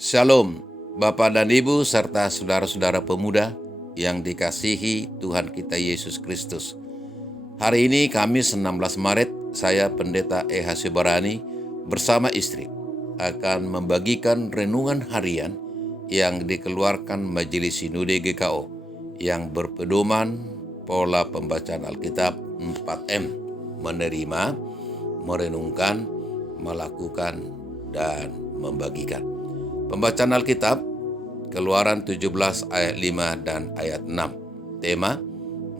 Shalom, Bapak dan Ibu serta saudara-saudara pemuda yang dikasihi Tuhan kita Yesus Kristus. Hari ini Kamis 16 Maret, saya Pendeta E.H. Sibarani bersama istri akan membagikan renungan harian yang dikeluarkan Majelis Sinode GKO yang berpedoman pola pembacaan Alkitab 4M, menerima, merenungkan, melakukan, dan membagikan. Pembacaan Alkitab, Keluaran 17 ayat 5 dan ayat 6. Tema,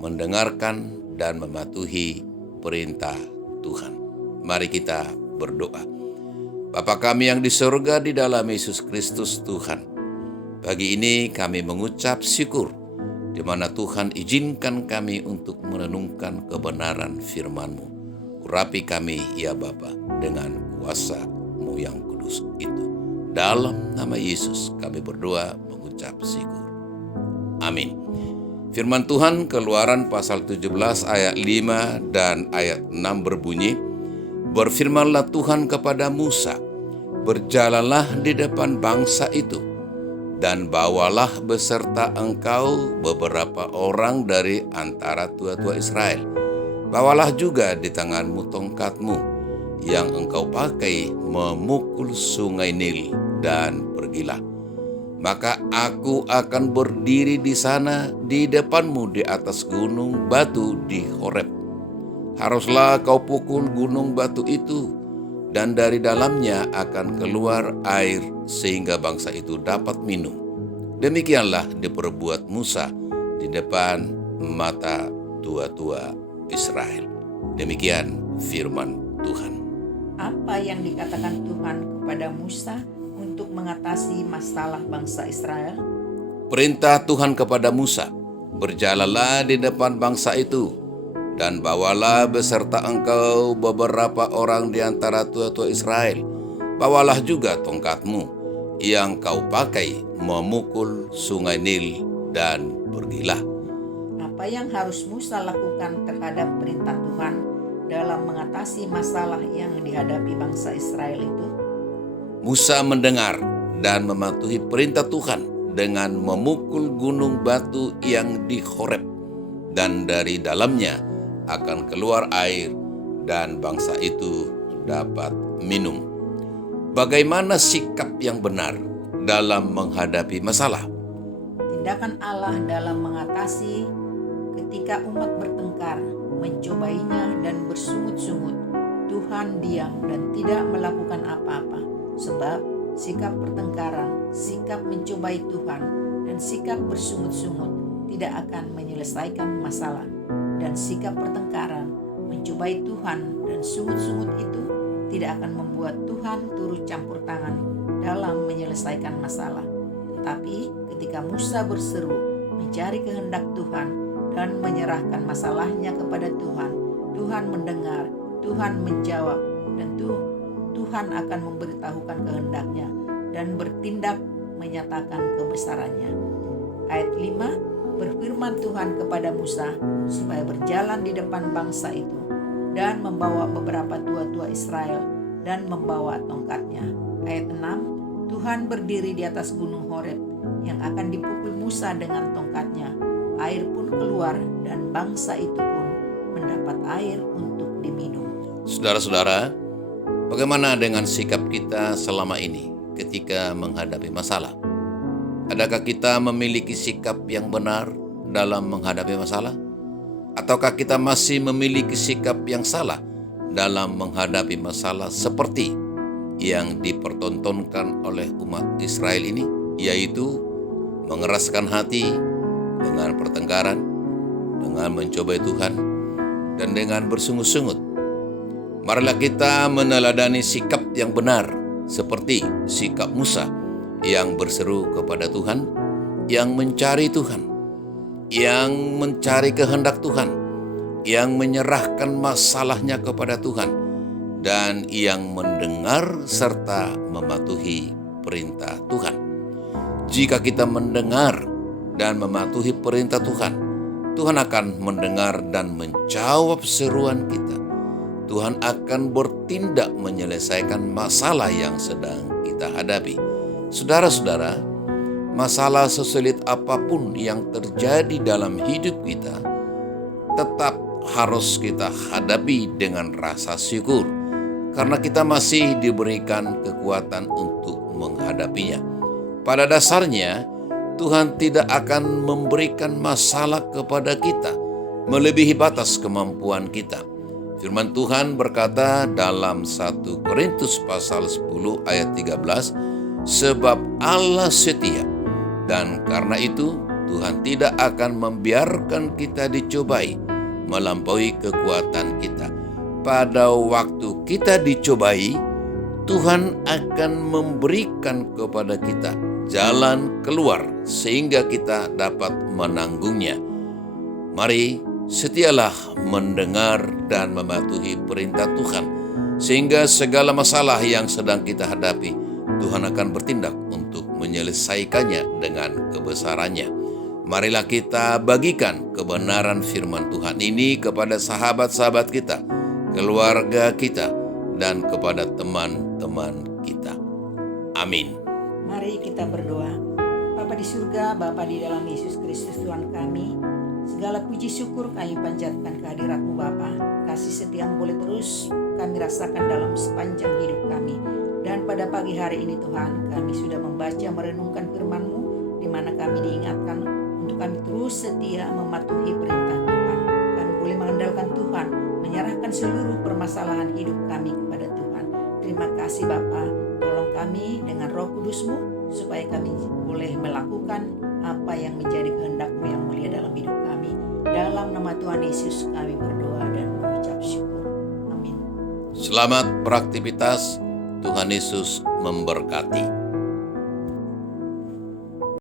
mendengarkan dan mematuhi perintah Tuhan. Mari kita berdoa. Bapa kami yang di surga, di dalam Yesus Kristus Tuhan, pagi ini kami mengucap syukur di mana Tuhan izinkan kami untuk merenungkan kebenaran firman-Mu. Urapi kami ya Bapa dengan kuasa-Mu yang kudus itu. Dalam nama Yesus kami berdoa mengucap syukur. Amin. Firman Tuhan Keluaran pasal 17 ayat 5 dan ayat 6 berbunyi, berfirmanlah Tuhan kepada Musa, berjalanlah di depan bangsa itu, dan bawalah beserta engkau beberapa orang dari antara tua-tua Israel. Bawalah juga di tanganmu tongkatmu, yang engkau pakai memukul sungai Nil, dan pergilah. Maka aku akan berdiri di sana di depanmu di atas gunung batu di Horeb. Haruslah kau pukul gunung batu itu, dan dari dalamnya akan keluar air sehingga bangsa itu dapat minum. Demikianlah diperbuat Musa di depan mata tua-tua Israel. Demikian firman Tuhan. Apa yang dikatakan Tuhan kepada Musa untuk mengatasi masalah bangsa Israel? Perintah Tuhan kepada Musa, berjalanlah di depan bangsa itu, dan bawalah beserta engkau beberapa orang di antara tua-tua Israel. Bawalah juga tongkatmu, yang kau pakai memukul sungai Nil, dan pergilah. Apa yang harus Musa lakukan terhadap perintah Tuhan dalam mengatasi masalah yang dihadapi bangsa Israel itu? Musa mendengar dan mematuhi perintah Tuhan dengan memukul gunung batu yang di Horeb, dan dari dalamnya akan keluar air dan bangsa itu dapat minum. Bagaimana sikap yang benar dalam menghadapi masalah? Tindakan Allah dalam mengatasi ketika umat bertengkar, mencobainya dan bersungut-sungut, Tuhan diam dan tidak melakukan apa-apa. Sebab sikap pertengkaran, sikap mencobai Tuhan, dan sikap bersungut-sungut tidak akan menyelesaikan masalah. Dan sikap pertengkaran, mencobai Tuhan, dan sungut-sungut itu tidak akan membuat Tuhan turut campur tangan dalam menyelesaikan masalah. Tetapi ketika Musa berseru mencari kehendak Tuhan dan menyerahkan masalahnya kepada Tuhan, Tuhan mendengar, Tuhan menjawab, dan Tuhan akan memberitahukan kehendaknya dan bertindak menyatakan kebesarannya. Ayat 5, berfirman Tuhan kepada Musa supaya berjalan di depan bangsa itu dan membawa beberapa tua-tua Israel dan membawa tongkatnya. Ayat 6, Tuhan berdiri di atas gunung Horeb yang akan dipukul Musa dengan tongkatnya. Air pun keluar dan bangsa itu pun mendapat air untuk diminum. Saudara-saudara, bagaimana dengan sikap kita selama ini ketika menghadapi masalah? Adakah kita memiliki sikap yang benar dalam menghadapi masalah? Ataukah kita masih memiliki sikap yang salah dalam menghadapi masalah seperti yang dipertontonkan oleh umat Israel ini, yaitu mengeraskan hati dengan pertengkaran, dengan mencobai Tuhan, dan dengan bersungut-sungut? Marilah kita meneladani sikap yang benar seperti sikap Musa yang berseru kepada Tuhan, yang mencari Tuhan, yang mencari kehendak Tuhan, yang menyerahkan masalahnya kepada Tuhan, dan yang mendengar serta mematuhi perintah Tuhan. Jika kita mendengar dan mematuhi perintah Tuhan, Tuhan akan mendengar dan menjawab seruan kita. Tuhan akan bertindak menyelesaikan masalah yang sedang kita hadapi. Saudara-saudara, masalah sesulit apapun yang terjadi dalam hidup kita tetap harus kita hadapi dengan rasa syukur, karena kita masih diberikan kekuatan untuk menghadapinya. Pada dasarnya, Tuhan tidak akan memberikan masalah kepada kita melebihi batas kemampuan kita. Firman Tuhan berkata dalam 1 Korintus pasal 10 ayat 13, sebab Allah setia, dan karena itu Tuhan tidak akan membiarkan kita dicobai melampaui kekuatan kita. Pada waktu kita dicobai, Tuhan akan memberikan kepada kita jalan keluar sehingga kita dapat menanggungnya. Mari setialah mendengar dan mematuhi perintah Tuhan, sehingga segala masalah yang sedang kita hadapi, Tuhan akan bertindak untuk menyelesaikannya dengan kebesarannya. Marilah kita bagikan kebenaran firman Tuhan ini kepada sahabat-sahabat kita, keluarga kita, dan kepada teman-teman kita. Amin. Mari kita berdoa. Bapa di surga, Bapa di dalam Yesus Kristus Tuhan kami, segala puji syukur kami panjatkan kehadirat-Mu Bapa. Kasih setiamu boleh terus kami rasakan dalam sepanjang hidup kami. Dan pada pagi hari ini Tuhan, kami sudah membaca merenungkan firman-Mu, di mana kami diingatkan untuk kami terus setia mematuhi perintah Tuhan. Kami boleh mengandalkan Tuhan, menyerahkan seluruh permasalahan hidup kami kepada Tuhan. Terima kasih Bapa, tolong kami dengan Roh Kudus-Mu, supaya kami boleh melakukan apa yang menjadi kehendak-Mu yang mulia dalam hidup kami. Dalam nama Tuhan Yesus kami berdoa dan mengucap syukur. Amin. Selamat beraktivitas. Tuhan Yesus memberkati.